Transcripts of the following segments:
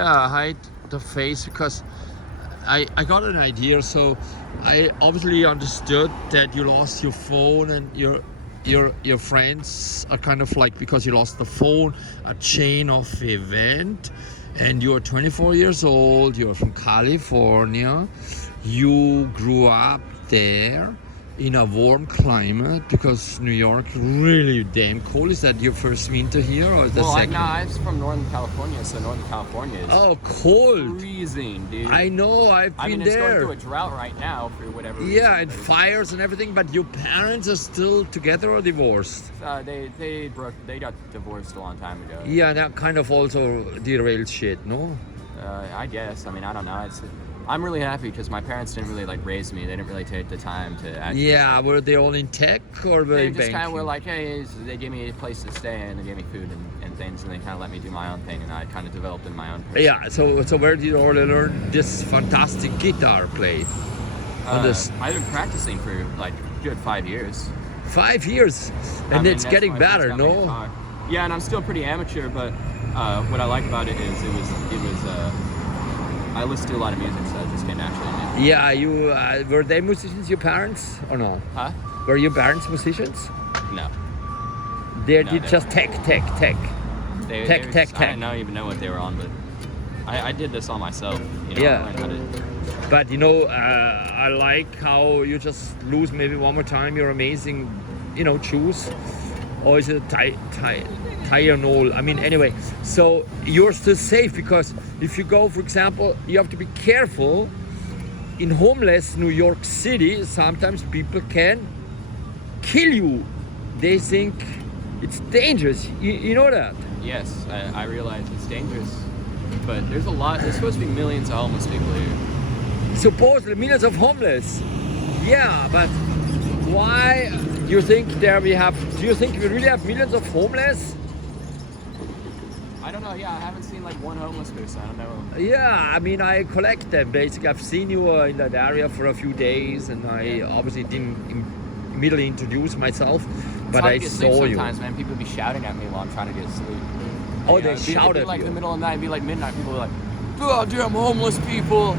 hide the face because I got an idea. So I obviously understood that you lost your phone and your friends are kind of like, because you lost the phone, a chain of event, and you're 24 years old, you're from California, you grew up there in a warm climate because New York really damn cold. Is that your first winter here or the second? No, I'm from Northern California, so Northern California is cold. freezing, dude. I know, I've been it's there. going through a drought right now for whatever reason. Yeah, and fires and everything, but your parents are still together or divorced? They got divorced a long time ago. Yeah, that kind of also derailed shit, no? I guess. I mean, I don't know. I'm really happy because my parents didn't really like raise me. They didn't really take the time to actually. Yeah, were they all in tech or were they just kind of were banking? like, hey, they gave me a place to stay and they gave me food and things, and they kind of let me do my own thing, and I kind of developed in my own person. Yeah, so where did you all learn this fantastic guitar play? I've been practicing for like a good 5 years. 5 years, and it's that's getting when I first better, got my no? guitar. Yeah, and I'm still pretty amateur, but what I like about it is it was I listen to a lot of music, so it just came naturally to me. Yeah, you were they musicians, your parents, or no? Huh? Were your parents musicians? No. They No, did they just weren't. tech. They Tech. I didn't even know what they were on, but I did this all myself. You know, Yeah. I learned how to. But you know, I like how you just lose maybe one more time your amazing, shoes. Or is it Tylenol? I mean, anyway, so you're still safe because if you go, for example, you have to be careful. In homeless New York City, sometimes people can kill you. They think it's dangerous. You know that? Yes, I realize it's dangerous, but there's supposed to be millions of homeless people here. Supposedly millions of homeless. Yeah, but why do you think do you think we really have millions of homeless? I don't know, yeah, I haven't seen like one homeless person, I don't know. Yeah, I mean, I collect them basically. I've seen you in that area for a few days, and I obviously didn't immediately introduce myself, but I saw you. Sometimes, man, people be shouting at me while I'm trying to get sleep. Oh, You know, they shout it'd be at like you. the middle of the night, it'd be like midnight, people are like, oh, damn homeless people.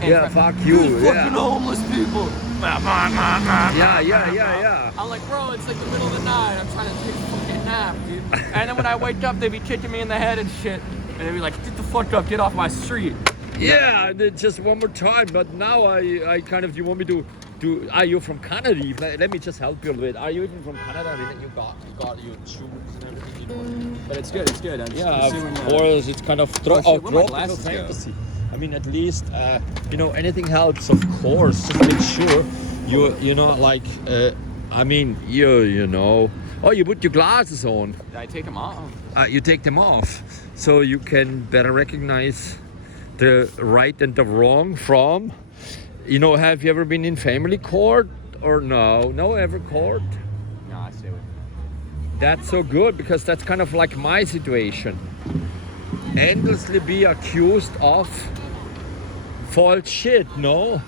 And Yeah, fuck you, "Dude, yeah. fucking homeless people. Yeah. I'm like, bro, it's like the middle of the night. I'm trying to take a fucking nap, dude. And then when I wake up, they'd be kicking me in the head and shit. And they'd be like, get the fuck up, get off my street. Yeah, and then just one more time. But now I kind of, you want me to do? Are you from Canada? Let me just help you a little bit. Are you even from Canada? I mean, you got your shoes and everything. But it's good, it's good. I'm just Yeah, assuming, of course, it's kind of where'd my tropical glasses go? fantasy. I mean, at least anything helps, of course. Just make sure I mean, you know. Oh, you put your glasses on. I take them off. You take them off, so you can better recognize the right and the wrong from. Have you ever been in family court or no? No, ever court? No, I stay with That's so good because that's kind of like my situation. Endlessly be accused of false shit, no?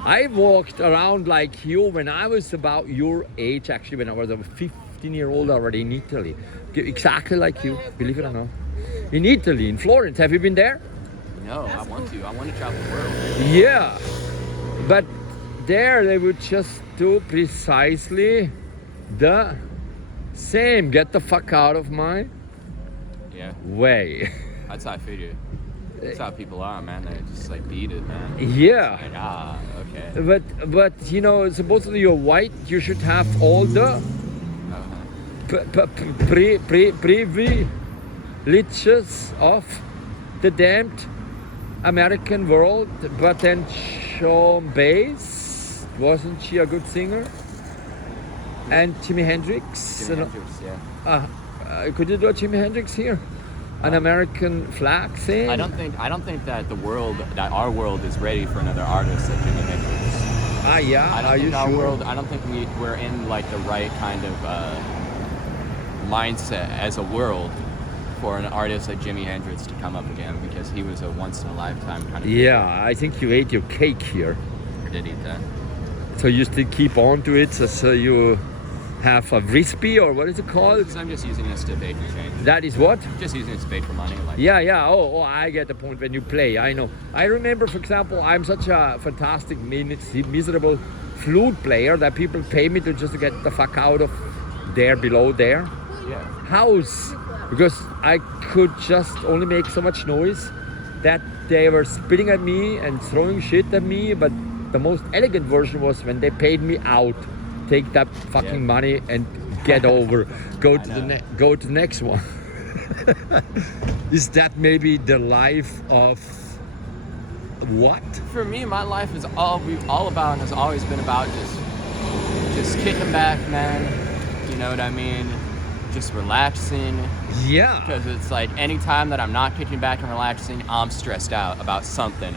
I walked around like you when I was about your age, actually, when I was a 15-year-old already in Italy. Exactly like you, believe it or not. In Italy, in Florence. Have you been there? No, I want to. I want to travel the world. Yeah. But there they would just do precisely the same. Get the fuck out of my Yeah, way. that's how I figure. That's how people are, man. They just like beat it, man. Yeah. Like, okay. But supposedly you're white, you should have all the privileges of the damned American world. But then Sean Bass, wasn't she a good singer? And Jimi Hendrix. Jimi Hendrix, yeah. Could you do a Jimi Hendrix here? An American flag thing? I don't think that our world is ready for another artist like Jimi Hendrix. Yeah. I don't Are think you our sure? world. I don't think we're in like the right kind of mindset as a world for an artist like Jimi Hendrix to come up again, because he was a once in a lifetime kind of. Yeah, I think you ate your cake here. I did eat that. So you still keep on to it, so you have a frisbee, or what is it called? I'm just using this to bait for change. That is what? Just using this to bait for money. Like. Yeah. Oh, I get the point when you play. I know. I remember, for example, I'm such a fantastic, miserable flute player that people pay me to just get the fuck out of there, below there. Yeah. House. Because I could just only make so much noise that they were spitting at me and throwing shit at me. But the most elegant version was when they paid me out. Take that fucking money and get over. Go to the next one. Is that maybe the life of what? For me, my life is all about and has always been about just kicking back, man. You know what I mean? Just relaxing. Yeah. Because it's like any time that I'm not kicking back and relaxing, I'm stressed out about something.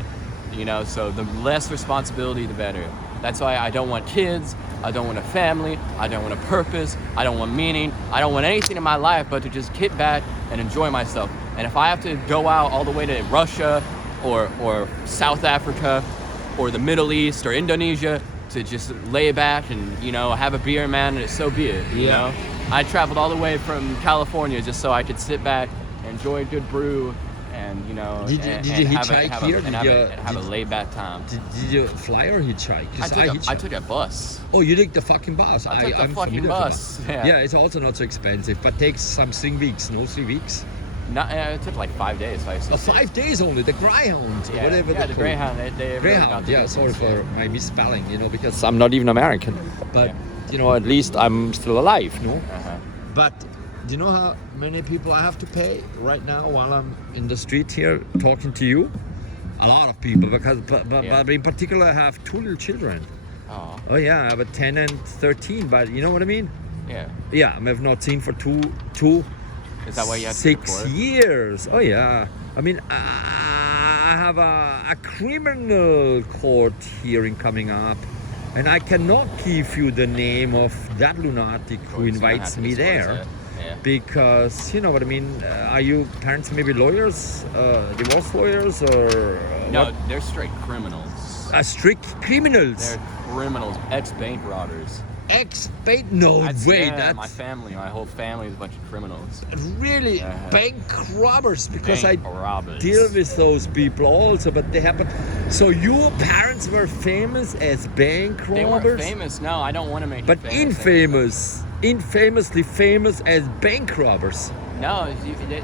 You know, so the less responsibility, the better. That's why I don't want kids. I don't want a family. I don't want a purpose. I don't want meaning. I don't want anything in my life but to just kick back and enjoy myself. And if I have to go out all the way to Russia or South Africa or the Middle East or Indonesia to just lay back and, you know, have a beer, man, and so be it, you know? I traveled all the way from California just so I could sit back, enjoy a good brew, and, you know, did you hitchhike here? Have a laid back time. Did you fly or hitchhike? I took a bus. Oh, you took the fucking bus. I took the fucking bus. Yeah, it's also not so expensive, but takes some 3 weeks, no 3 weeks? No, it took like 5 days. 5 days only, the Greyhound, yeah, whatever. Yeah, the Greyhound. They Greyhound, yeah, sorry for my misspelling, you know, because I'm not even American. But, you know, at least I'm still alive, no? Uh-huh. But do you know how many people I have to pay right now while I'm in the street here talking to you? A lot of people, because but in particular I have 2 little children. Oh yeah, I have a 10 and 13, but you know what I mean? Yeah. Yeah, I've not seen for two Is that why you have 6 years. Oh yeah. I mean, I have a criminal court hearing coming up. And I cannot give you the name of that lunatic who invites me there. Yeah. Because, you know what I mean, are you parents maybe lawyers, divorce lawyers, or No, what? they're straight criminals. Strict criminals. They're criminals, ex-bank robbers. Ex-bank? No way. Yeah, my whole family is a bunch of criminals. Really? Bank robbers? Because Bank I robbers. deal with those people also, but they happen. So your parents were famous as bank robbers? They weren't famous. No, I don't want to make. But infamously famous as bank robbers. No,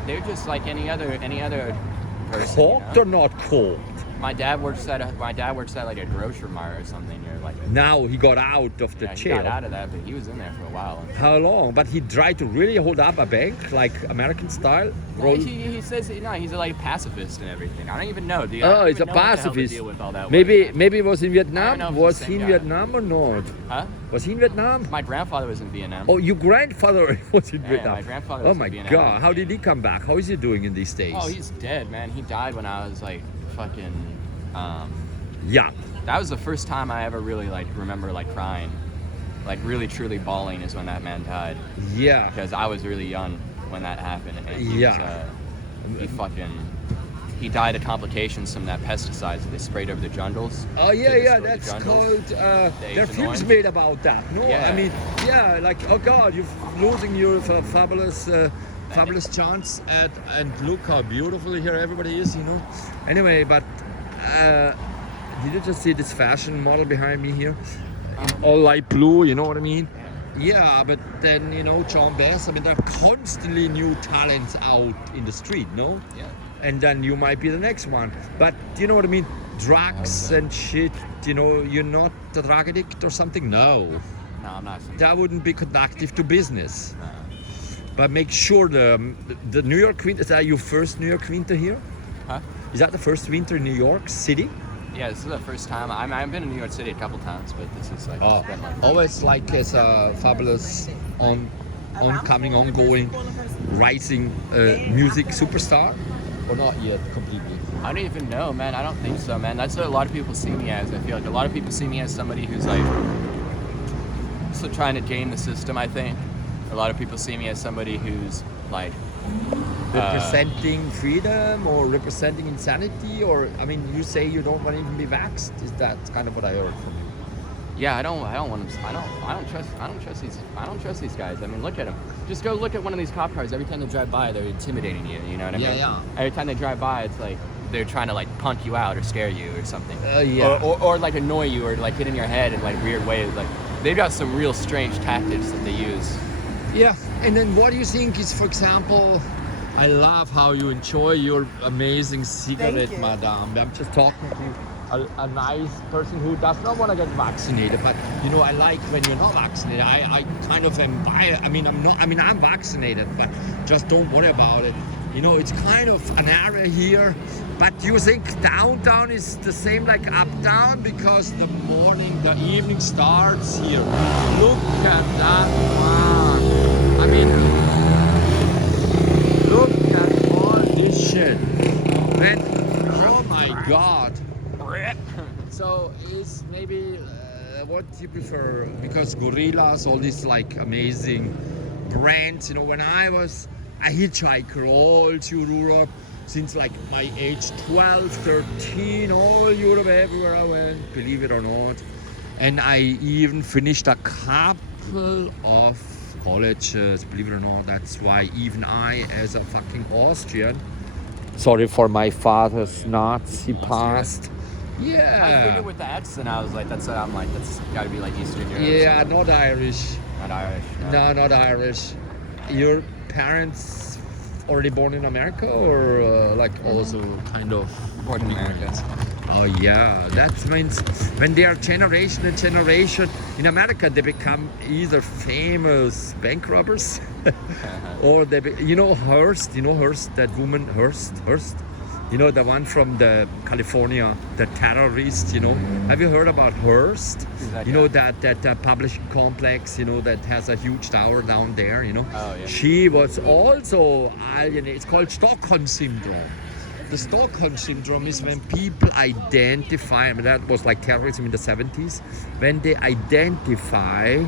they're just like any other person. Caught or not caught? My dad works at like a grocery mart or something. Or like now he got out of the jail. He got out of that, but he was in there for a while. How long? But he tried to really hold up a bank, like American style? No, he says he's like a pacifist and everything. I don't even know. Dude. Oh, he's a pacifist. Maybe he was in Vietnam. Was he in Vietnam or not? Huh? Was he in Vietnam? My grandfather was in Vietnam. Oh, your grandfather was in Vietnam. My grandfather was in Vietnam. Oh my God! How did he come back? How is he doing in these days? Oh, he's dead, man. He died when I was like fucking. Yeah. That was the first time I ever really like remember like crying, like really truly bawling is when that man died. Yeah. Because I was really young when that happened, and he died of complications from that pesticides that they sprayed over the jungles. Oh yeah, that's called. There are films made about that. No, yeah. I mean, yeah, like oh God, you're losing your fabulous chance and look how beautiful here everybody is, you know. Anyway, but. Did you just see this fashion model behind me here? All light blue, you know what I mean? Yeah, but then, you know, John Bass, I mean, there are constantly new talents out in the street, no? Yeah. And then you might be the next one. But you know what I mean? Drugs and shit, you know, you're not a drug addict or something? No. No, I'm not. That wouldn't be conducive to business. No. But make sure the New York winter, is that your first New York winter here? Huh? Is that the first winter in New York City? Yeah, this is the first time. I've been in New York City a couple times, but this is like always like as a fabulous oncoming, ongoing, rising music superstar, or not yet completely? I don't even know, man. I don't think so, man. That's what a lot of people see me as. I feel like a lot of people see me as somebody who's like still trying to game the system. I think a lot of people see me as somebody who's like. Representing freedom or representing insanity, or I mean, you say you don't want to even be vaxxed. Is that kind of what I heard from you? Yeah, I don't want them. I don't trust these guys. I mean, look at them. Just go look at one of these cop cars. Every time they drive by, they're intimidating you. You know what I mean? Yeah. Every time they drive by, it's like they're trying to like punk you out or scare you or something. Yeah. Or like annoy you or like get in your head in like weird ways. Like they've got some real strange tactics that they use. Yeah. And then what do you think is, for example, I love how you enjoy your amazing cigarette, madame. I'm just talking to you. A nice person who does not want to get vaccinated, but you know, I like when you're not vaccinated. I kind of am I'm vaccinated, but just don't worry about it. You know, it's kind of an area here, but you think downtown is the same like uptown because the evening starts here. Look at that one. I mean, look at all this shit. And oh my God. So is maybe what you prefer, because gorillas, all these like amazing brands, you know, when I was a hitchhiker all through Europe since like my age 12, 13, all Europe, everywhere I went, believe it or not. And I even finished a couple of colleges, believe it or not. That's why even I, as a fucking Austrian, sorry for my father's Nazi past. Yeah. I figured with the accent, I was like, that's got to be like Eastern Europe. Yeah, not Irish. Not Irish. No, not Irish. Your parents already born in America, or like also kind of Born in America. Oh yeah, that means when they are generation and generation in America, they become either famous bank robbers, or you know Hearst, that woman Hearst. You know, the one from the California, the terrorist, you know. Have you heard about Hearst? You know, that publishing complex, you know, that has a huge tower down there, you know. Oh, yeah. She was also alienated. It's called Stockholm Syndrome. The Stockholm Syndrome is when people identify, I mean, that was like terrorism in the 70s, when they identify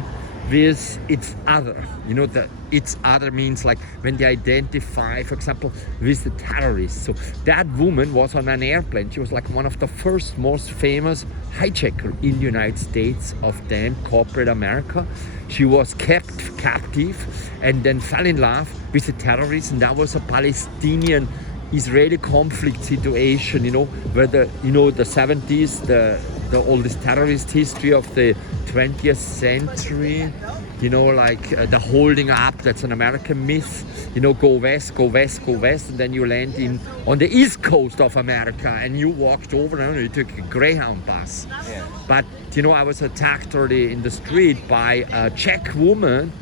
with its other. You know, its other means like when they identify, for example, with the terrorists. So that woman was on an airplane. She was like one of the first most famous hijacker in the United States of then corporate America. She was kept captive and then fell in love with the terrorists, and that was a Palestinian Israeli conflict situation, you know, where the 70s, the oldest terrorist history of the 20th century, you know, like the holding up, that's an American myth, you know, go west, and then you land on the east coast of America, and you walked over, and you took a Greyhound bus. Yeah. But, you know, I was attacked already in the street by a Czech woman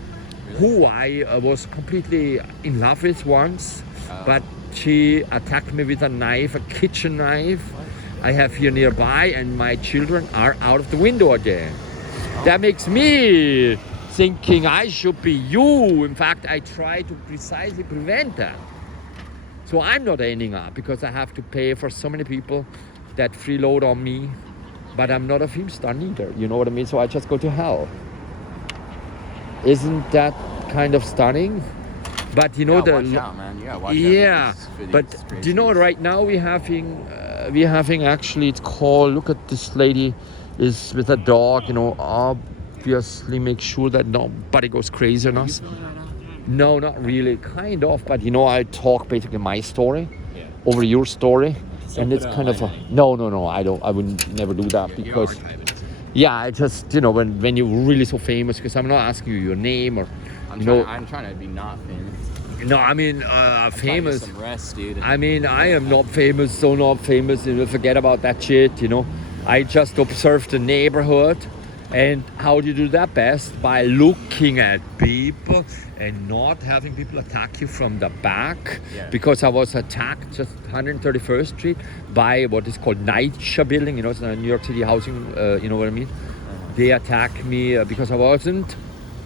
who I was completely in love with once, but she attacked me with a knife, a kitchen knife I have here nearby, and my children are out of the window again. That makes me thinking I should be you. In fact, I try to precisely prevent that. So I'm not ending up because I have to pay for so many people that freeload on me, but I'm not a film star neither, you know what I mean? So I just go to hell. Isn't that kind of stunning? But you know, watch out, man. You gotta watch out. Yeah, but do you know right now we're having actually, it's called, look at this lady is with a dog, you know, obviously make sure that nobody goes crazy on us. No, not really, kind of, but you know, I talk basically my story over your story, and it's kind of no, I would never do that, because I just, you know, when you're really so famous, because I'm not asking you your name or I'm trying to be not famous. No, I mean, famous. Some rest, dude. I mean, I am not famous, so not famous. You know, forget about that shit. You know, I just observe the neighborhood, and how do you do that best? By looking at people and not having people attack you from the back. Yeah. Because I was attacked just 131st Street by what is called nycha building. You know, it's a New York City housing. You know what I mean? They attacked me because I wasn't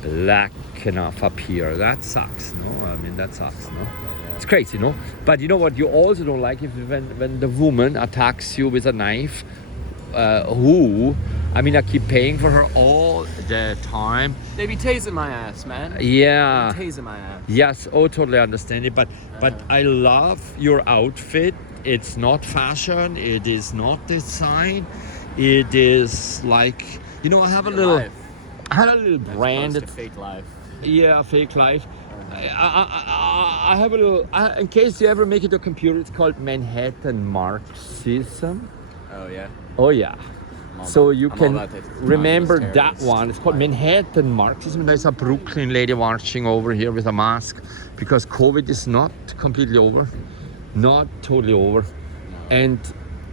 black enough up here. That sucks, no? I mean, that sucks, no? It's crazy, no? But you know what you also don't like? When the woman attacks you with a knife, I keep paying for her all the time. They be tasing my ass, man. Yeah. They be tasing my ass. Yes, totally understand it. But I love your outfit. It's not fashion. It is not design. It is like You know, I have a Real little, life, I had a little as opposed branded, to fake life. yeah, fake life. I have a little, in case you ever make it to a computer, it's called Manhattan Marxism. Oh yeah. Oh yeah. I'm So all you about can the remember communist that terrorist one. It's called life. Manhattan Marxism. There's a Brooklyn lady marching over here with a mask because COVID is not completely over, not totally over. And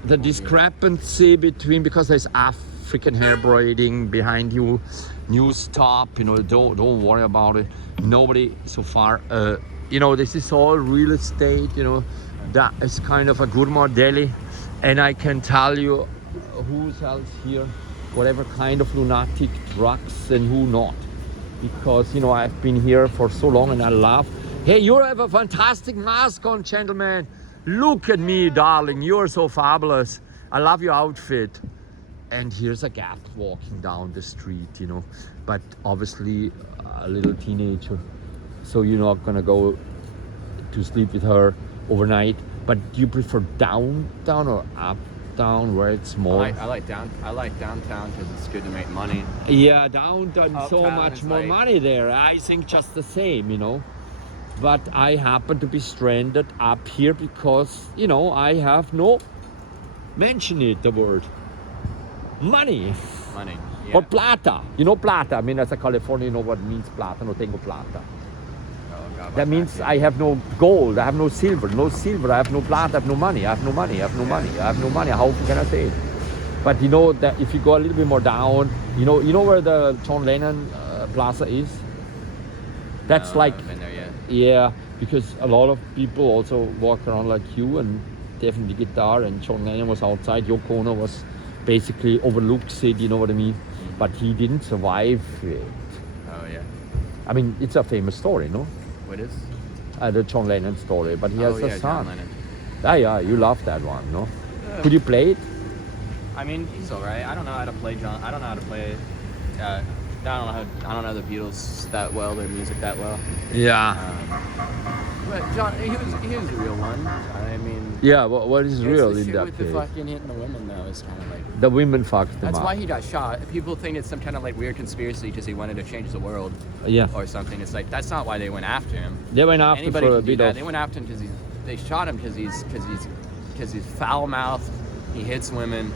the discrepancy between, because there's African hair braiding behind you, new stop, you know, don't worry about it. Nobody so far, you know, this is all real estate, you know, that is kind of a good model. And I can tell you who sells here whatever kind of lunatic drugs and who not, because you know I've been here for so long and I love. Hey, you have a fantastic mask on, gentlemen. Look at me, darling, you're so fabulous. I love your outfit. And here's a gap walking down the street, you know, but obviously a little teenager, so you're not gonna go to sleep with her overnight. But do you prefer downtown or uptown where it's more? I like downtown because it's good to make money. Yeah, downtown, so Uptown much is more like- money there. I think just the same, you know. But I happen to be stranded up here because, you know, I have no, mention it, the word, money. Money. Yeah. Or plata. You know plata? I mean, as a Californian, you know what means plata? No tengo plata. Oh, God, That means I have no gold, I have no silver, I have no plata, I have no money, I have no money, I have no money, I have no money. How can I say it? But you know that if you go a little bit more down, you know where the John Lennon Plaza is? That's No, I like, haven't been there yet. yeah, because a lot of people also walk around like you and definitely guitar, and John Lennon was outside, Yoko Ono was basically overlooks it, you know what I mean? But he didn't survive it. Oh yeah. I mean, it's a famous story, no? What is? The John Lennon story, but he has oh a yeah, son. John Lennon. Yeah, you love that one, no? Could you play it? I mean, he's alright. I don't know how to play John. I don't know how to play. I don't know the Beatles that well, their music that well. Yeah. But John, he was a real one. I mean. Yeah, what is real the in shit that with case? the fucking hitting the women though is kind of like. The women fucked him That's up. why he got shot. People think it's some kind of like weird conspiracy because he wanted to change the world Yeah. or something. It's like that's not why they went after him. They went after Anybody for a can do bit that. of... They went after him because they shot him because he's foul mouthed. He hits women.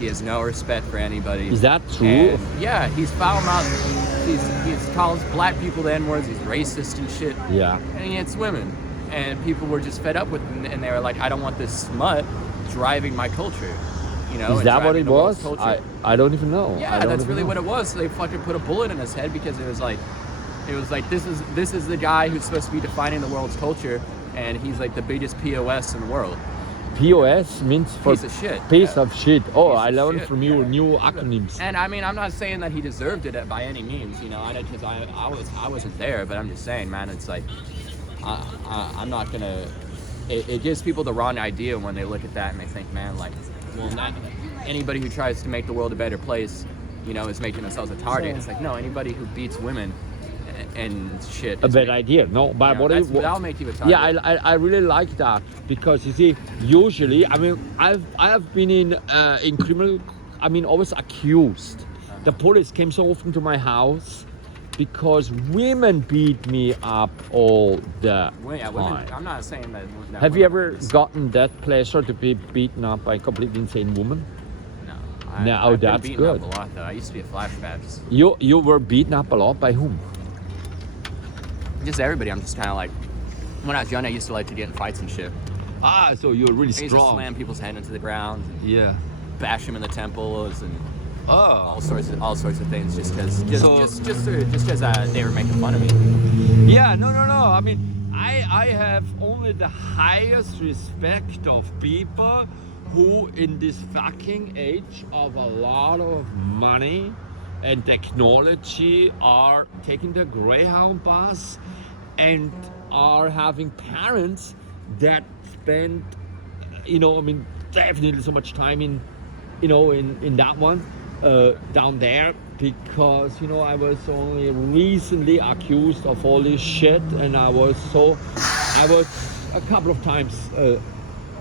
He has no respect for anybody. Is that true? And, yeah, he's foul mouthed. He's calls black people the N-words. He's racist and shit. Yeah. And he hits women. And people were just fed up with him, and they were like, I don't want this smut driving my culture. You know, Is and that what driving it the world's was? culture. I don't even know. Yeah, that's really what it was. So they fucking put a bullet in his head because it was like this is the guy who's supposed to be defining the world's culture, and he's like the biggest POS in the world. POS means for Piece of shit. Piece Yeah. of shit. Oh, Piece I of learned shit, from you yeah. new acronyms. And I mean, I'm not saying that he deserved it by any means, you know, because I wasn't there, but I'm just saying, man, it's like I'm not gonna. It gives people the wrong idea when they look at that and they think, man, like, well, not anybody who tries to make the world a better place, you know, is making themselves a target. It's like, no, anybody who beats women and shit. A bad idea. No, but Yeah, what that'll make you a target. Yeah, I really like that because you see, usually, I mean, I have been in criminal, I mean, always accused. The police came so often to my house because women beat me up all the Yeah, time. women, I'm not saying that. Have you women ever are just- gotten that pleasure to be beaten up by a completely insane woman? No. No, I've been that's beaten good. up a lot though. I used to be a flashbacks. You were beaten up a lot by whom? Just everybody. I'm just kind of like, when I was young, I used to like to get in fights and shit. Ah, so you're really I used to slam people's head into the ground, and Yeah. bash them in the temples, and Oh. all sorts of things, just because So- they were making fun of me. Yeah, no. I mean, I have only the highest respect of people who, in this fucking age of a lot of money and technology, are taking the Greyhound bus and are having parents that spend, you know, I mean, definitely so much time in, you know, in that one. Down there, because you know I was only recently accused of all this shit, and I was a couple of times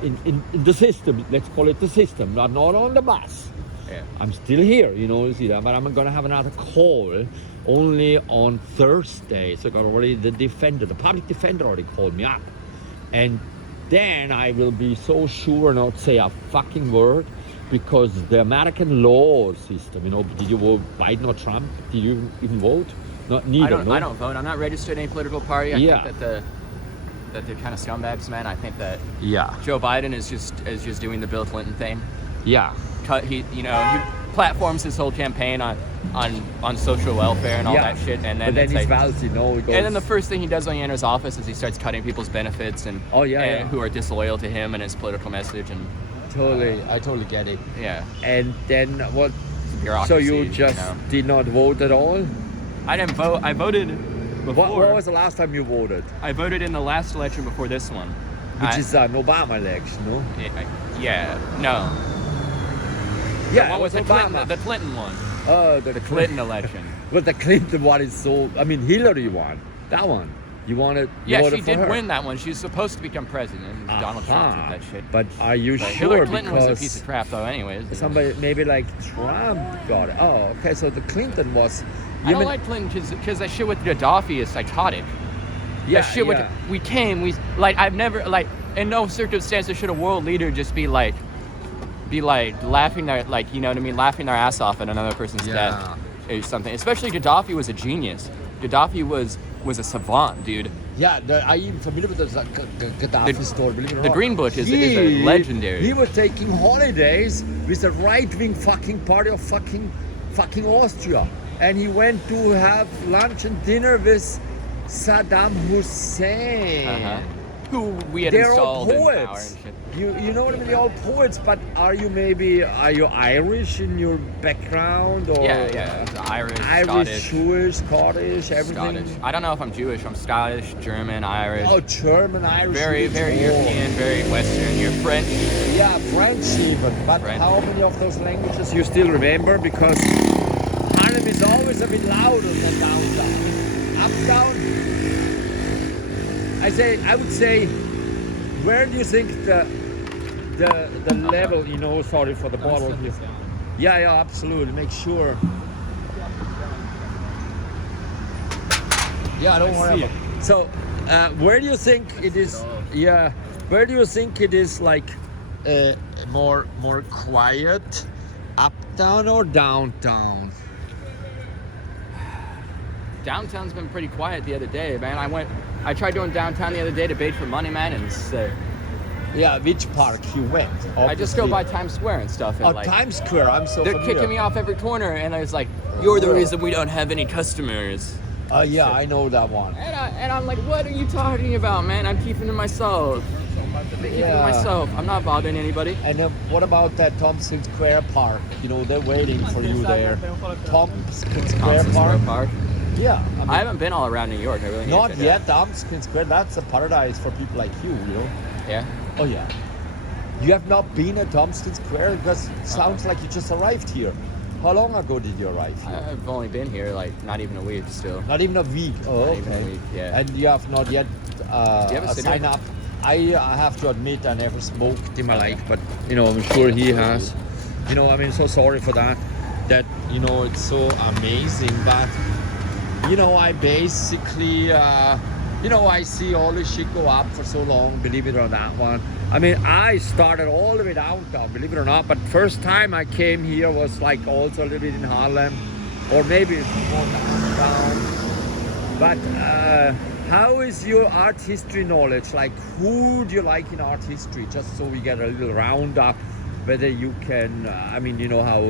in the system. Let's call it the system, not on the bus. Yeah. I'm still here, you see that, but I'm gonna have another call only on Thursday. So I got already the public defender already called me up. And then I will be so sure not say a fucking word, because the American law system, did you vote Biden or Trump? Did you even vote? Neither. I don't vote. I'm not registered in any political party. I think that they're kind of scumbags, man. I think that Joe Biden is just doing the Bill Clinton thing. Yeah. He platforms his whole campaign on social welfare and all that shit, and then he's valid, and then the first thing he does when he enters office is he starts cutting people's benefits and who are disloyal to him and his political message. And I totally get it. Yeah. And then what? Bureaucracy, So you just did not vote at all? I didn't vote. I voted before. What was the last time you voted? I voted in the last election before this one. Which is an Obama election, no? No. Yeah, what was the Clinton one? Oh, the Clinton election. But the Clinton one is Hillary won. That one. You wanted? Yeah, she did win that one. She was supposed to become president. Donald Trump did that shit. But are you sure? Hillary Clinton was a piece of crap, though. Anyways. Somebody maybe like Trump got it. Oh, okay. So the Clinton was. I don't like Clinton because that shit with Gaddafi is psychotic. Yeah, that shit I've never in no circumstances should a world leader just be laughing their laughing their ass off at another person's death or something. Especially Gaddafi was a genius. Gaddafi was a savant, dude. Yeah, I even familiar with the Gaddafi story. Believe it or not. The Green Book is a legendary. He was taking holidays with the right-wing fucking party of fucking Austria, and he went to have lunch and dinner with Saddam Hussein. Who we had They're installed all in poets. power and shit. You know what I mean? They're all poets, but are you Irish in your background? Or Irish, Jewish, Scottish, everything? Scottish. I don't know if I'm Jewish. I'm Scottish, German, Irish. Oh, German, Irish. Very, very European, very Western. You're French. Yeah, French even. But how many of those languages you still remember? Because Harlem is always a bit louder than downtown. Uptown, I would say, where do you think the level, sorry for the bottle here. Yeah, absolutely. Make sure. Yeah, don't worry about it. So, where do you think it is? Yeah, where do you think it is more quiet, uptown or downtown? Downtown's been pretty quiet the other day, man. I tried doing downtown the other day to bait for money, man, and it's yeah, which park you went? Obviously. I just go by Times Square and stuff. And Times Square, I'm so they're familiar. kicking me off every corner, and I was like, you're the reason we don't have any customers. Yeah, I know that one. And I'm like, what are you talking about, man? I'm keeping to myself. I'm not bothering anybody. And what about that Thompson Square Park? They're waiting for you there. Thompson Square Park? Yeah. I haven't been all around New York. I really not yet. Thompson Square, that's a paradise for people like you, Yeah? Oh, yeah. You have not been at Thompson Square? Because it sounds like you just arrived here. How long ago did you arrive here? I've only been here not even a week still. Not even a week? Oh, not okay. Even a week, yeah. And you have not yet signed up? I have to admit I never smoked in my life, but I'm sure he has. So sorry for that. That it's so amazing, but I basically I see all this shit go up for so long, believe it or not. I started all the way downtown, believe it or not, but first time I came here was also a little bit in Harlem, or maybe more downtown. But how is your art history knowledge? Who do you like in art history? Just so we get a little roundup, whether you can, how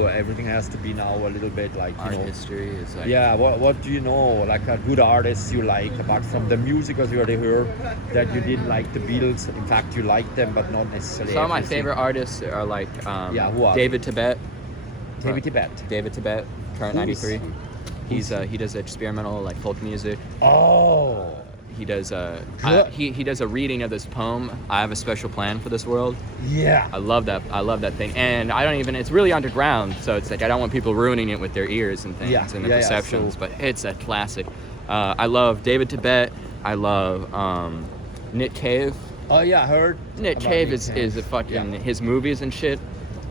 everything has to be now a little bit art history is Yeah, what do you know? A good artist you like, apart from the music, as you already heard, that you didn't like the Beatles. In fact, you liked them, but not necessarily Some of my favorite artists are who are David Tibet. David Tibet, current 93. He does experimental folk music. Oh. He does he does a reading of this poem. I have a special plan for this world. Yeah. I love that thing. And it's really underground, so it's I don't want people ruining it with their ears and things and their perceptions, but it's a classic. I love David Tibet. I love Nick Cave. Oh yeah, I heard. Nick Cave is a fucking his movies and shit.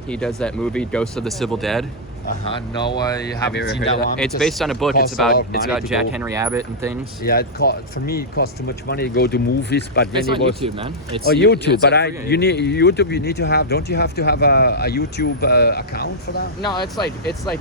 He does that movie Ghost of the Civil Dead. No, I Have you haven't ever seen heard that of that? one. It's because based on a book. it It's costs a lot about of money Jack to go. Henry Abbott and things. Yeah, for me it costs too much money to go to movies, but then It's it on was YouTube, man. It's YouTube. it's But like free on you need YouTube. You need to have. Don't you have to have a YouTube account for that? No, it's like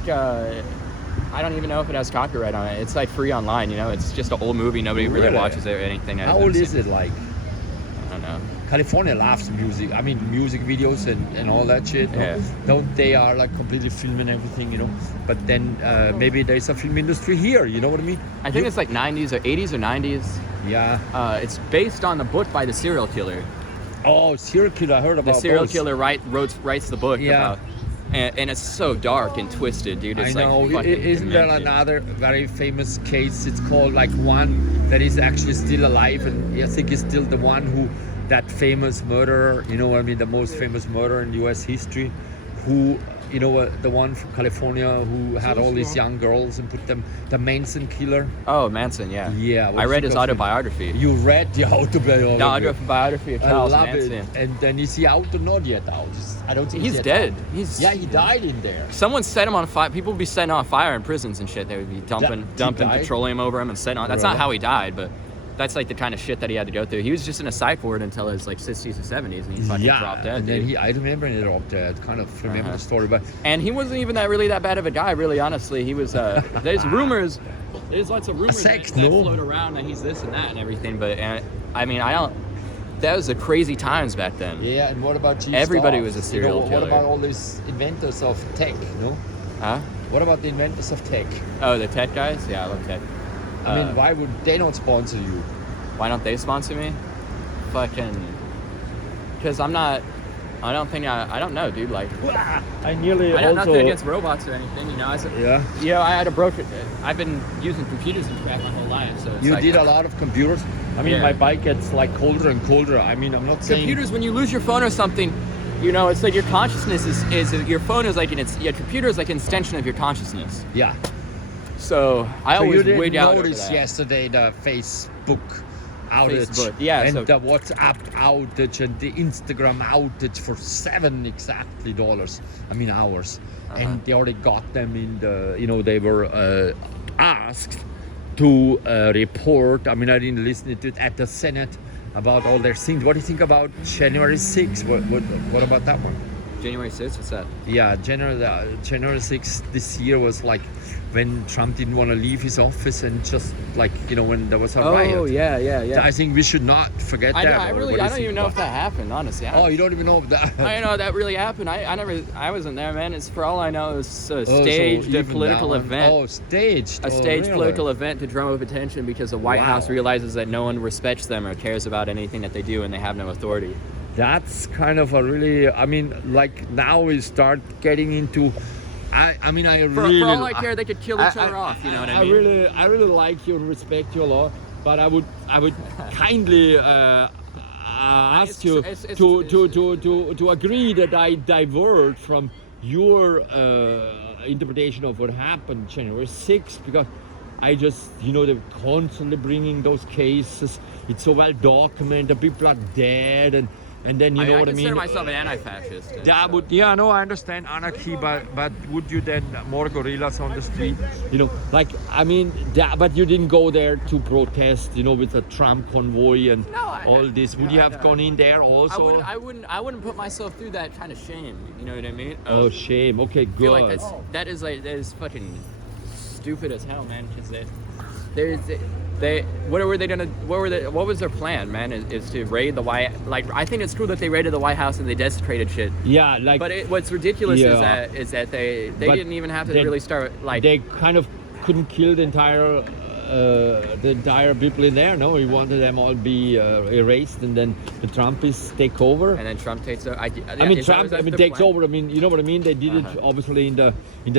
I don't even know if it has copyright on it. It's like free online, you know. It's just an old movie. Nobody really watches it or anything. How old is it? Like, I don't know. California loves music. I mean, music videos and all that shit. Yeah. Don't they are like completely filming everything, you know? But then maybe there's a film industry here. You know what I mean? I think it's like 90s or 80s or 90s. Yeah. It's based on the book by the serial killer. Oh, serial killer! I heard about The serial those. killer writes the book Yeah. about. And it's so dark and twisted, dude. It's I know. like fucking Isn't there demented. another very famous case? It's called like one that is actually still alive, and I think is still the one who, that famous murderer. You know what I mean? The most famous murderer in U.S. history, who, you know, the one from California who had all these young girls and put them, the Manson killer. Oh, Manson, yeah. Yeah. I read his autobiography. You read the autobiography? The autobiography of I Charles love Manson. it. And then is he out or not yet out? I don't think He's yet dead. out. Yeah, he died in there. Someone set him on fire. People would be setting on fire in prisons and shit. They would be dumping died? petroleum over him and setting on. That's Really? not how he died, but that's like the kind of shit that he had to go through. He was just in a psych ward until his like 60s or 70s, and he fucking dropped dead. And then dude. I remember he dropped dead. Kind of remember the story, but And he wasn't even really that bad of a guy, really. Honestly, he was. There's rumors. There's lots of rumors that float around that he's this and that and everything. But I mean, I don't. That was the crazy times back then. yeah. And what about G Everybody Star? was a serial What killer. about all these inventors of tech? No. Huh? What about the inventors of tech? Oh, the tech guys? Yeah, I love tech. I mean, why would they not sponsor you? Why don't they sponsor me? Fucking. Because I'm not. I don't know, dude. Like, I nearly I got nothing against robots or anything, you know. I had a broken. I've been using computers and crap my whole life, so it's You like, did a lot of computers. I mean, Yeah. my bike gets like colder and colder. I mean, I'm not saying computers. When you lose your phone or something, you know, it's like your consciousness is your phone is like your computer is like an extension of your consciousness. Yeah. So I So you always didn't wig out over notice that. yesterday the Facebook outage, Facebook, yeah, and so- the WhatsApp outage and the Instagram outage for $7 exactly dollars. I mean hours, and they already got them in the. You know, they were asked to report. I mean, I didn't listen to it at the Senate about all their things. What do you think about January 6th? What about that one? January 6th. What's that? Yeah, January 6th this year was like when Trump didn't want to leave his office and just like, you know, when there was a riot. Oh yeah. I think we should not forget that. I don't even know if that happened, honestly. Oh, you don't even know that? I don't know if that really happened. I wasn't there, man. It's for all I know, it's a so staged even political that one- event. Oh, staged. A Oh, staged really? political event to drum up attention because the White Wow. House realizes that no one respects them or cares about anything that they do, and they have no authority. That's kind of a really. I mean, like now we start getting into. I mean, I For really. all I care, they could kill each other off. You know what I mean? I really like you and respect you a lot, but I would kindly ask you to agree that I divert from your interpretation of what happened January 6th, because I just, you know, they're constantly bringing those cases. It's so well documented. People are dead, and then you know I what I mean. consider myself an anti-fascist. and That so- would, yeah, no, I understand anarchy, but would you then more gorillas on the street? You know, like, I mean, but you didn't go there to protest, you know, with a Trump convoy and all this. Would you have gone in there also? I wouldn't put myself through that kind of shame. You know what I mean? Oh, shame. Okay, I feel good. like that is fucking stupid as hell, man. Because what was their plan, man? Is to raid the White. Like, I think it's cool that they raided the White House and they desecrated shit. Yeah, like. But what's ridiculous Yeah. is that they But didn't even have to they- really start like. they kind of couldn't kill the entire people in there. No, he wanted them all be erased, and then the Trumpists take over. And then Trump takes over. I mean, Trump. I mean, takes over. I mean, you know what I mean. They did it obviously in the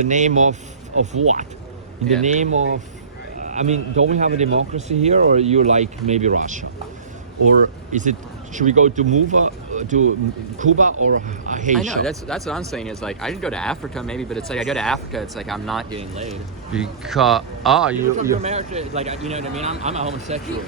name of what? In the name of. I mean, don't we have a democracy here, or you like maybe Russia, or is it? Should we go to Cuba or Haiti? I know that's what I'm saying. Is like I could go to Africa maybe, but it's like I go to Africa, it's like I'm not getting laid. Because You come to America, like, you know what I mean? I'm a homosexual.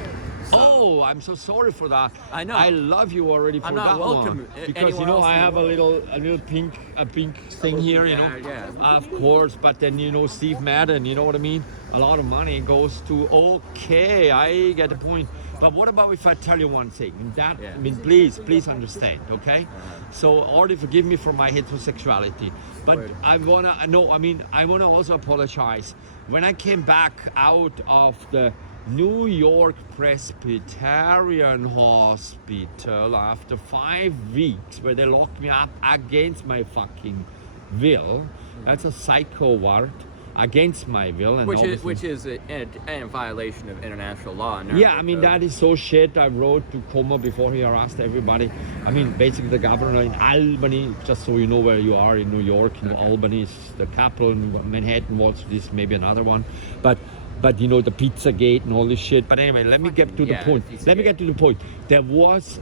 Oh, I'm so sorry for that. I know. I love you already for I'm not that welcome one. a- Because anywhere else I in the have a little pink thing here, Yeah. Of course, but then Steve Madden, you know what I mean? A lot of money goes to. Okay, I get the point. But what about if I tell you one thing? That Yeah. I mean, please understand, okay? So, already forgive me for my heterosexuality, but Word. I wanna also apologize. When I came back out of the New York Presbyterian Hospital after 5 weeks, where they locked me up against my fucking will, that's a psycho ward. Against my will, and Which is a violation of international law. yeah, I mean that is so shit. I wrote to Como before he harassed everybody. I mean, basically the governor in Albany, just so you know where you are in New York, Albany is the capital, and Manhattan was this maybe another one, but the Pizza Gate and all this shit. But anyway, let me get to the point. Let me get to the point. There was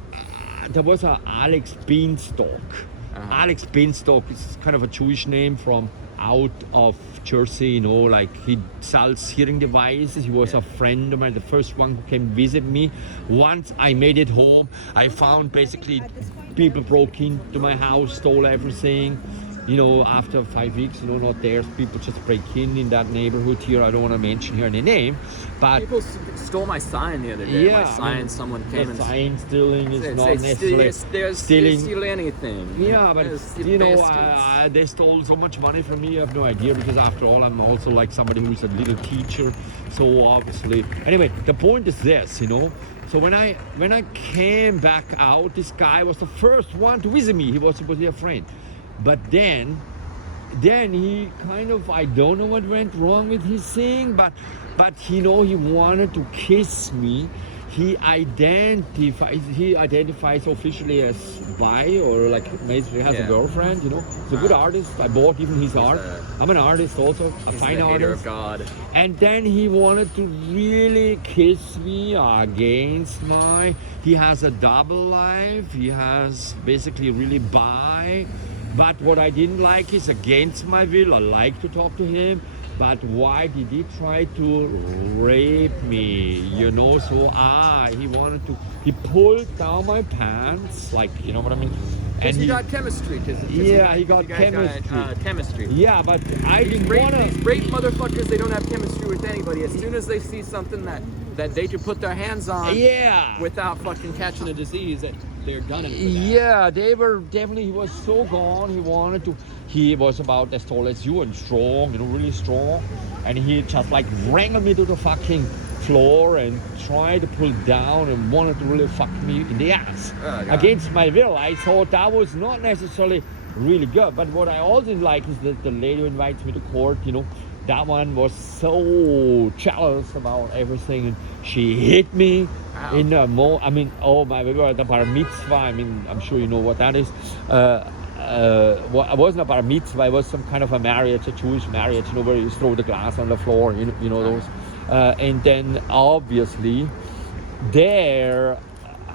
a Alex Beanstalk. Alex Beanstalk is kind of a Jewish name from out of Jersey, like he sells hearing devices. He was a friend of mine, the first one who came visit me. Once I made it home, I found basically people broke into my house, stole everything. After 5 weeks, not there. People just break in that neighborhood here. I don't want to mention here any name, but people stole my sign the other day. Yeah, My sign, someone came and sign stealing is not necessarily stealing. Steal anything. Yeah, but they stole so much money from me. I have no idea, because after all, I'm also like somebody who's a little teacher. So obviously, anyway, the point is this, So when I came back out, this guy was the first one to visit me. He was supposedly a friend. But then he kind of, I don't know what went wrong with his thing, but he wanted to kiss me. He identifies officially as bi, or like basically has a girlfriend, He's a good artist. I bought even his art. I'm an artist also, a fine artist. Of God. And then he wanted to really kiss me against he has a double life. He has basically really bi. But what I didn't like is against my will. I like to talk to him. But why did he try to rape me? So he pulled down my pants, like, you know what I mean? And he got chemistry. He got chemistry. Yeah, but I didn't want to. These rape motherfuckers, they don't have chemistry with anybody. As soon as they see something that they can put their hands on without fucking catching a disease, they're gunning for that. Yeah, they were definitely, he was so gone. He was about as tall as you and strong, really strong. And he just like wrangled me to the fucking floor and tried to pull down and wanted to really fuck me in the ass. Against my will. I thought that was not necessarily really good. But what I also didn't like is that the lady who invites me to court, that one was so jealous about everything, and she hit me in the oh my God, the bar mitzvah. I'm sure you know what that is. It wasn't a bar mitzvah, it was some kind of a marriage, a Jewish marriage, where you throw the glass on the floor, those. And then obviously there,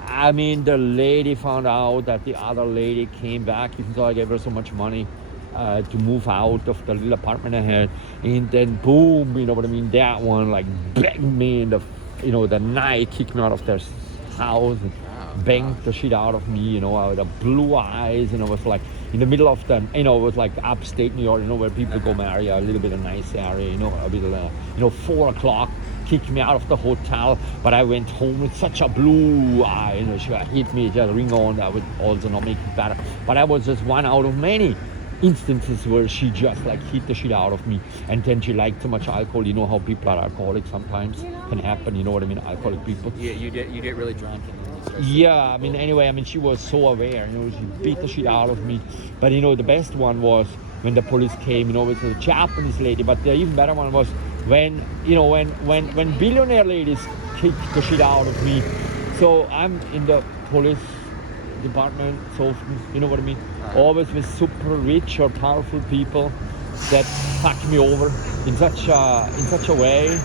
the lady found out that the other lady came back, even though I gave her so much money to move out of the little apartment I had. And then boom, that one like banged me in the night, kicked me out of their house, and banged the shit out of me, with the blue eyes, and it was like in the middle of the, it was like upstate New York, where people go marry, a little bit of nice area, a bit, 4 o'clock, kicked me out of the hotel, but I went home with such a blue eye, she hit me, just ring on, that would also not make it better, but I was just one out of many instances where she just like hit the shit out of me. And then she liked so much alcohol. You know how people are alcoholic sometimes, can happen, you know what I mean, alcoholic people. Yeah, you get really drunk. Yeah, anyway, she was so aware, she beat the shit out of me. But the best one was when the police came, it was a Japanese lady, but the even better one was when billionaire ladies kicked the shit out of me. So I'm in the police department, so you know what I mean, always with super rich or powerful people that fuck me over in such a way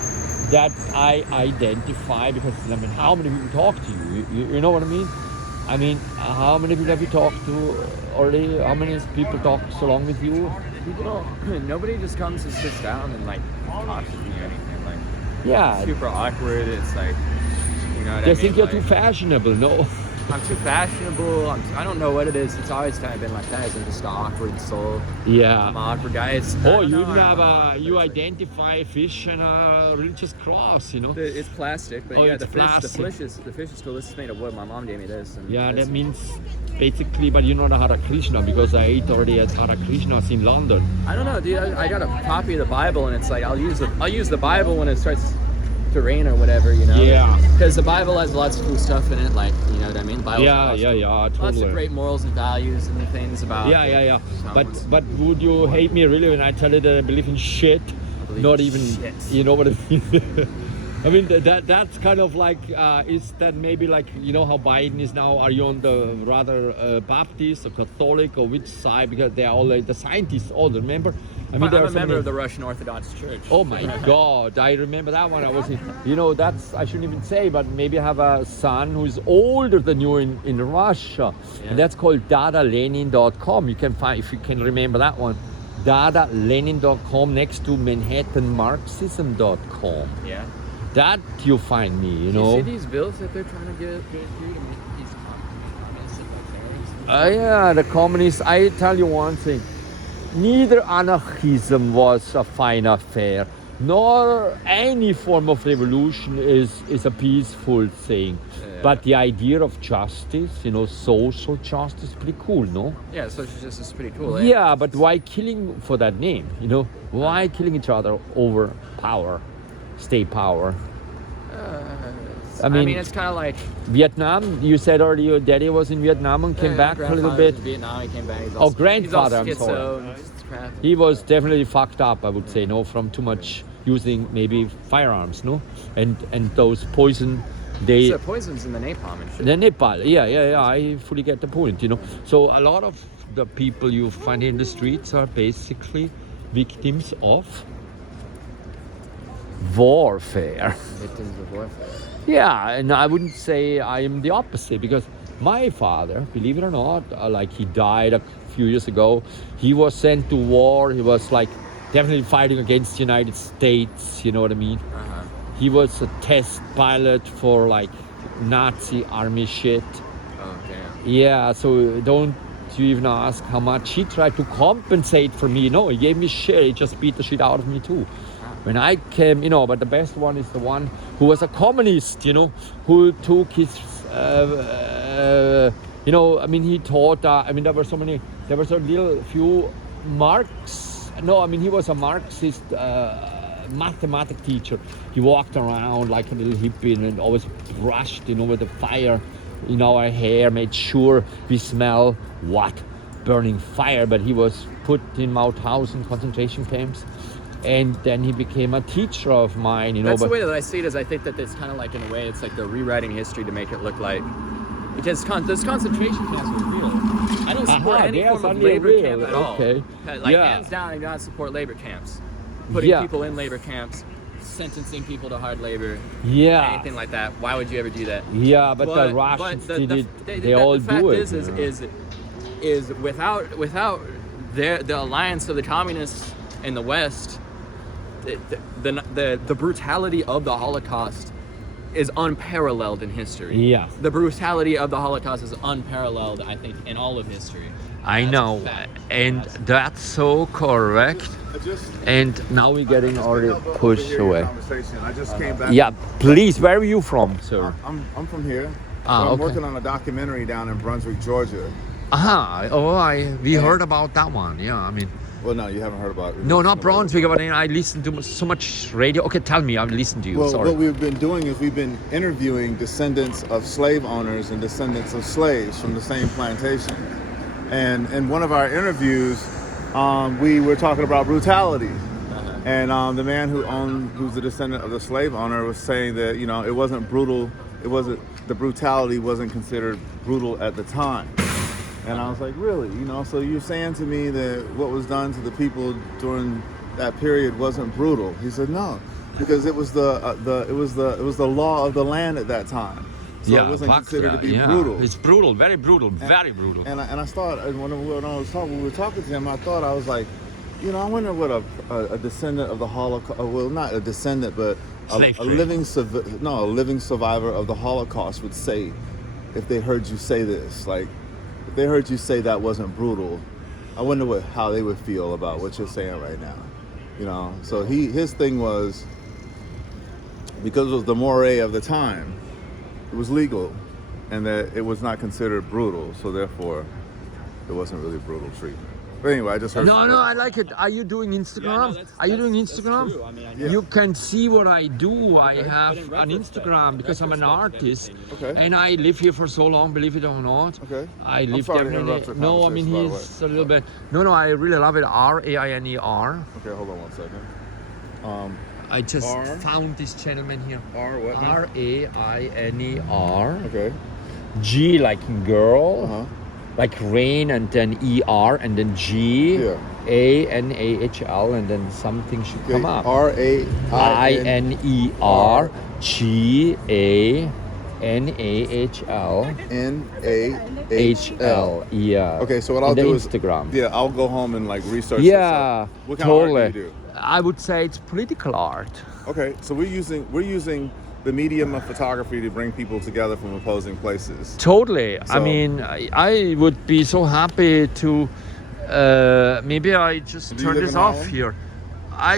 that I identify, because how many people talk to you? You know what I mean? How many people have you talked to already? How many people talk so long with you? People don't. Nobody just comes and sits down and like talks to me or anything. Like, yeah, super awkward. It's like, know what They I think mean? you're too fashionable, no? I'm too fashionable. I don't know what it is. It's always kind of been like that. I'm just an awkward soul. Yeah. I'm an awkward guy. It's, I Oh, don't you know, even I'm have awkward, but you it's like- identify a fish and a religious cross, you know? It's plastic, but Oh, yeah, it's the fish is cool. This is made of wood. My mom gave me this. And Yeah, it's- that means basically, but you're not a Hare Krishna because I ate already at Hare Krishnas in London. I don't know, dude. I got a copy of the Bible, and it's like I'll use the Bible when it starts to rain or whatever, you know. Yeah. Because the Bible has lots of cool stuff in it, like you know what I mean. Bible's got Yeah, lots totally. of great morals and values and things about. Yeah. someone's- But would you hate me really when I tell you that I believe in shit? believe Not in even, shit. you know what I mean? I mean that's kind of like is that maybe like you know how Biden is now? Are you on the rather Baptist or Catholic or which side? Because they are all like the scientists. All remember? I mean, there I'm are a so member many- of the Russian Orthodox Church. Oh my God, I remember that one. I was in, you know, that's, I shouldn't even say, but maybe I have a son who's older than you in Russia. Yeah. And that's called dadalenin.com. You can find, if you can remember that one, dadalenin.com next to manhattanmarxism.com. Yeah. That you find me, you know. You see these bills that they're trying to get through to make these communists look like terrorists? Yeah, the communists, I tell you one thing. Neither anarchism was a fine affair, nor any form of revolution is a peaceful thing. Yeah. But the idea of justice, you know, social justice, pretty cool, no? Yeah, social justice is pretty cool. Eh? Yeah, but why killing for that name, you know? Why killing each other over power, state power? I mean, it's kind of like Vietnam, you said already your daddy was in Vietnam and came back a little bit. In Vietnam, he came back. He's Oh, also, grandfather, I'm he's also sorry. schizo and just crap. He was definitely fucked up, I would say, no, from too much using maybe firearms, no, and those poison. They So poisons in the napalm and shit. the Nepal, yeah. I fully get the point, you know. So a lot of the people you find in the streets are basically victims of warfare. Victims of warfare. Yeah, and I wouldn't say I am the opposite because my father, believe it or not, like he died a few years ago. He was sent to war. He was like definitely fighting against the United States. You know what I mean? Uh-huh. He was a test pilot for like Nazi army shit. Oh damn. Yeah, so don't you even ask how much he tried to compensate for me. No, he gave me shit. He just beat the shit out of me too. When I came, you know, but the best one is the one who was a communist, you know, who took his, you know, I mean, he taught, I mean, there were so little few Marx, no, I mean, he was a Marxist mathematics teacher. He walked around like a little hippie and always brushed, you know, with the fire in our hair, made sure we smell what? Burning fire, but he was put in Mauthausen concentration camps. And then he became a teacher of mine, you know. That's but the way that I see it. Is I think that it's kind of like in a way, it's like they're rewriting history to make it look like because those concentration camps were real. I don't support any they are form of suddenly labor real, camp at all. okay. Like Yeah. hands down, I do not support labor camps. Putting Yeah. people in labor camps, sentencing people to hard labor, yeah, anything like that. Why would you ever do that? yeah, but the Russians did it. They all the fact do it. is without the alliance of the communists in the West, the brutality of the Holocaust is unparalleled in history. Yeah. The brutality of the Holocaust is unparalleled, I think, in all of history. I That's know, a fact. and that's so correct. And now we're getting already pushed away. I just came back. Yeah, please, where are you from, sir? I'm from here. Ah, I'm okay. working on a documentary down in Brunswick, Georgia. We heard about that one. Yeah, I mean, Well, no, you haven't heard about it. no, not Brunswick, but I listen to so much radio. Okay, tell me, I'll listen to you. Well, Sorry. what we've been doing is we've been interviewing descendants of slave owners and descendants of slaves from the same plantation. And in one of our interviews, we were talking about brutality. And the man who's a descendant of the slave owner was saying that, you know, it wasn't brutal. The brutality wasn't considered brutal at the time. And I was like, really? You know, so you're saying to me that what was done to the people during that period wasn't brutal? He said, no, because it was the law of the land at that time. So it wasn't considered to be brutal. It's brutal, very brutal, very brutal. And I thought, and when we were talking to him, I thought, I was like, you know, I wonder what a descendant of the Holocaust, well, not a descendant, but Slave a trade. living survivor of the Holocaust would say, if they heard you say this, like, if they heard you say that wasn't brutal, I wonder how they would feel about what you're saying right now. You know, so his thing was, because it was the moray of the time, it was legal, and that it was not considered brutal, so therefore it wasn't really brutal treatment. But anyway, I just heard. No, I like it. Are you doing Instagram? Are you doing Instagram? True. I mean, I know. Yeah. You can see what I do. I Okay. have But in an retrospect- Instagram because I'm an retrospect and artist, everything. Okay. and I live here for so long. Believe it or not. Okay. I I'm live sorry to definitely. interrupt your No, I mean conversation, by the he's way. a little bit. No, I really love it. Rainer. Okay, hold on one second. I just R? found this gentleman here. R what? now? Rainer. Okay. G like girl. Uh huh. Like rain and then ER and then G Yeah. ANAHL and then something should come up. RAINER GANAHL NAHL. Yeah. Okay, so what I'll And then do is Instagram. Yeah, I'll go home and like research. Yeah, this up. What kind totally. of art do you do? I would say it's political art. Okay, so we're using the medium of photography to bring people together from opposing places. Totally. I So- mean, I would be so happy to. Maybe I just Do you turn live this in off Holland? here. I